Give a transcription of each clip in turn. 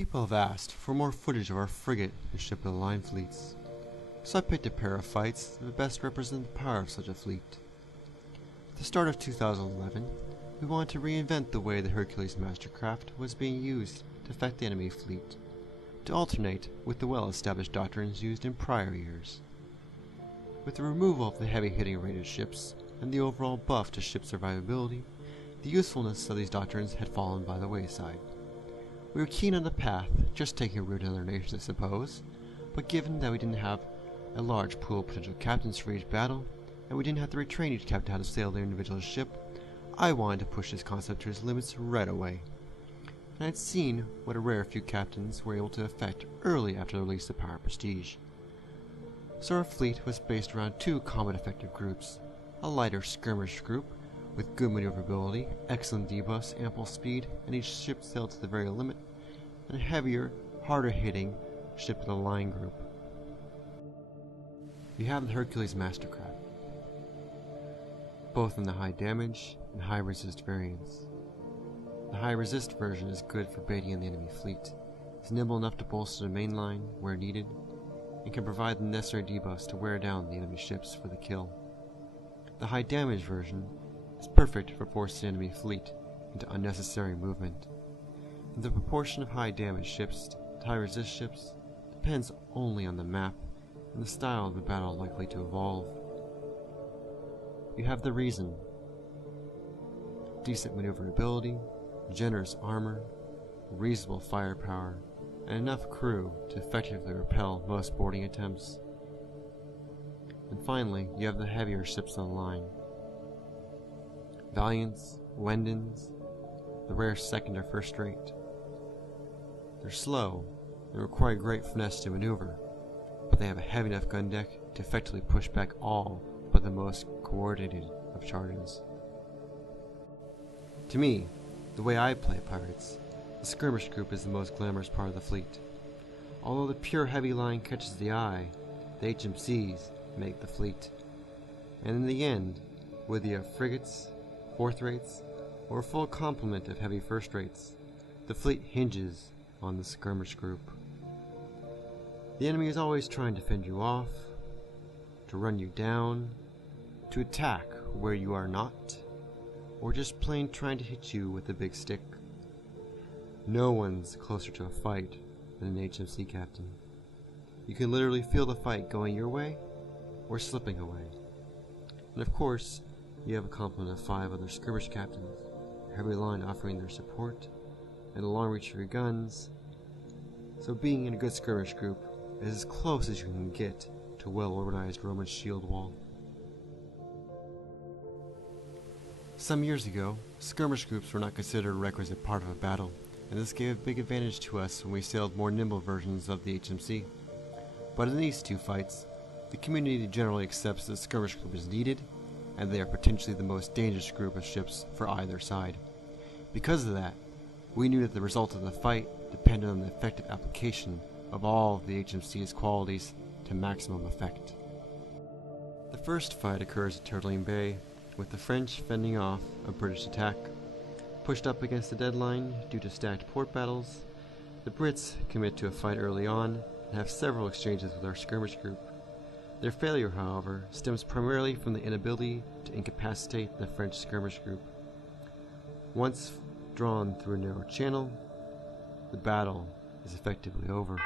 People have asked for more footage of our frigate and ship of the line fleets, so I picked a pair of fights that best represent the power of such a fleet. At the start of 2011, we wanted to reinvent the way the Hercules Mastercraft was being used to affect the enemy fleet, to alternate with the well-established doctrines used in prior years. With the removal of the heavy-hitting rated ships and the overall buff to ship survivability, the usefulness of these doctrines had fallen by the wayside. We were keen on the path, just taking root in other nations, I suppose, but given that we didn't have a large pool of potential captains for each battle, and we didn't have to retrain each captain how to sail their individual ship, I wanted to push this concept to its limits right away. And I'd seen what a rare few captains were able to effect early after the release of Power and Prestige. So our fleet was based around two combat effective groups, a lighter skirmish group with good maneuverability, excellent debuffs, ample speed, and each ship sailed to the very limit, and a heavier, harder hitting ship of the line group. You have the Hercules Mastercraft, both in the high damage and high resist variants. The high resist version is good for baiting in the enemy fleet. It's nimble enough to bolster the main line where needed, and can provide the necessary debuffs to wear down the enemy ships for the kill. The high damage version is perfect for forcing the enemy fleet into unnecessary movement. And the proportion of high damage ships to high resist ships depends only on the map and the style of the battle likely to evolve. You have the Reason, decent maneuverability, generous armor, reasonable firepower, and enough crew to effectively repel most boarding attempts. And finally, you have the heavier ships on the line. Valiants, Wendens, the rare second or first rate. They're slow and require great finesse to maneuver, but they have a heavy enough gun deck to effectively push back all but the most coordinated of charges. To me, the way I play pirates, the skirmish group is the most glamorous part of the fleet. Although the pure heavy line catches the eye, the HMCs make the fleet. And in the end, whether you have frigates, fourth rates, or a full complement of heavy first rates, the fleet hinges on the skirmish group. The enemy is always trying to fend you off, to run you down, to attack where you are not, or just plain trying to hit you with a big stick. No one's closer to a fight than an HMC captain. You can literally feel the fight going your way or slipping away. And of course, you have a complement of 5 other skirmish captains, your heavy line offering their support, and the long reach of your guns. So being in a good skirmish group is as close as you can get to a well-organized Roman shield wall. Some years ago, skirmish groups were not considered a requisite part of a battle, and this gave a big advantage to us when we sailed more nimble versions of the HMC. But in these two fights, the community generally accepts that the skirmish group is needed, and they are potentially the most dangerous group of ships for either side. Because of that, we knew that the result of the fight depended on the effective application of all of the HMC's qualities to maximum effect. The first fight occurs at Turtling Bay, with the French fending off a British attack. Pushed up against the deadline due to stacked port battles, the Brits commit to a fight early on and have several exchanges with our skirmish group. Their failure, however, stems primarily from the inability to incapacitate the French skirmish group. Once drawn through a narrow channel, the battle is effectively over.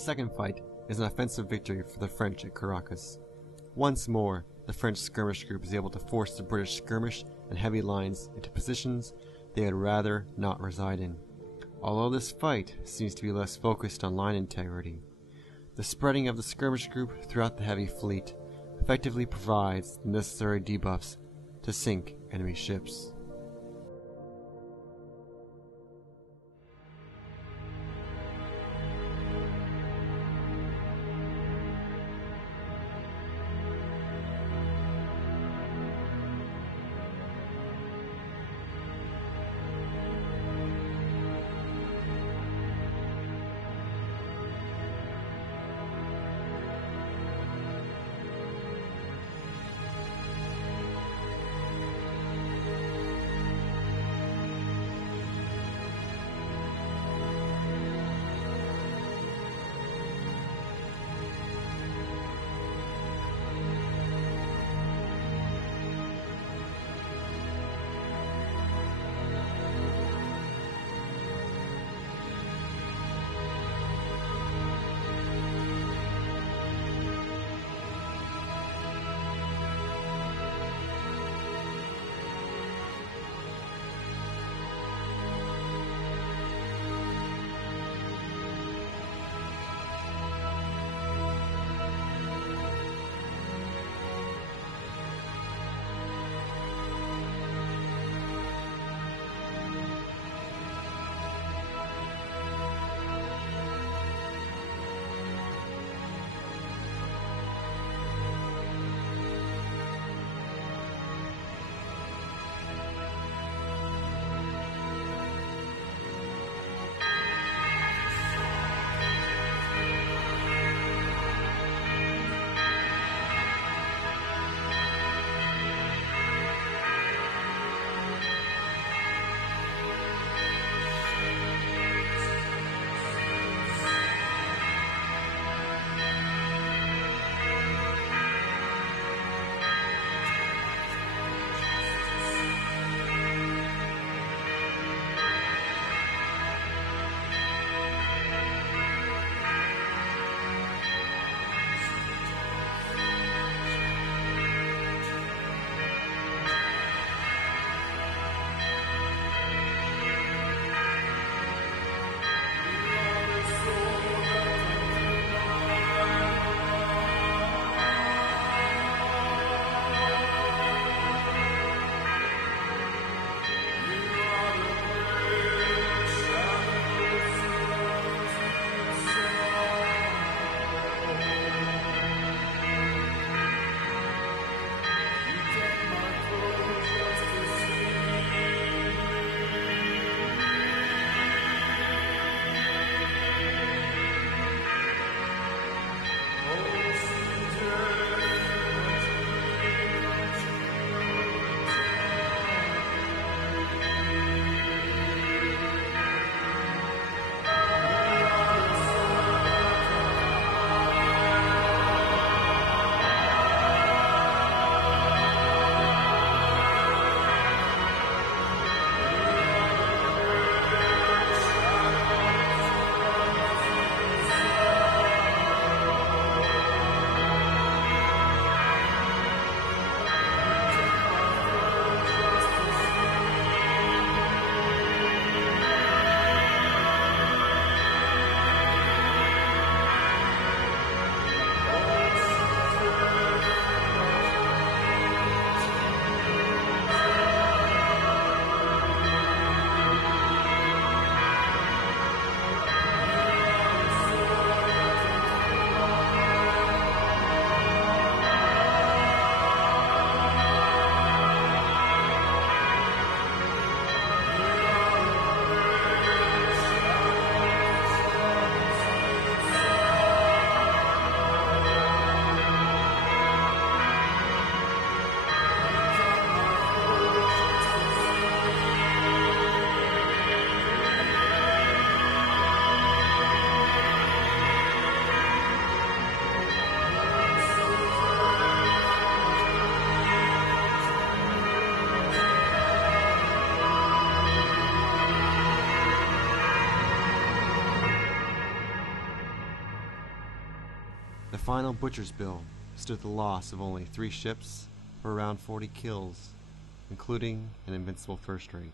second fight is an offensive victory for the French at Caracas. Once more, the French skirmish group is able to force the British skirmish and heavy lines into positions they would rather not reside in. Although this fight seems to be less focused on line integrity, the spreading of the skirmish group throughout the heavy fleet effectively provides the necessary debuffs to sink enemy ships. The final butcher's bill stood at the loss of only 3 ships for around 40 kills, including an invincible first rate.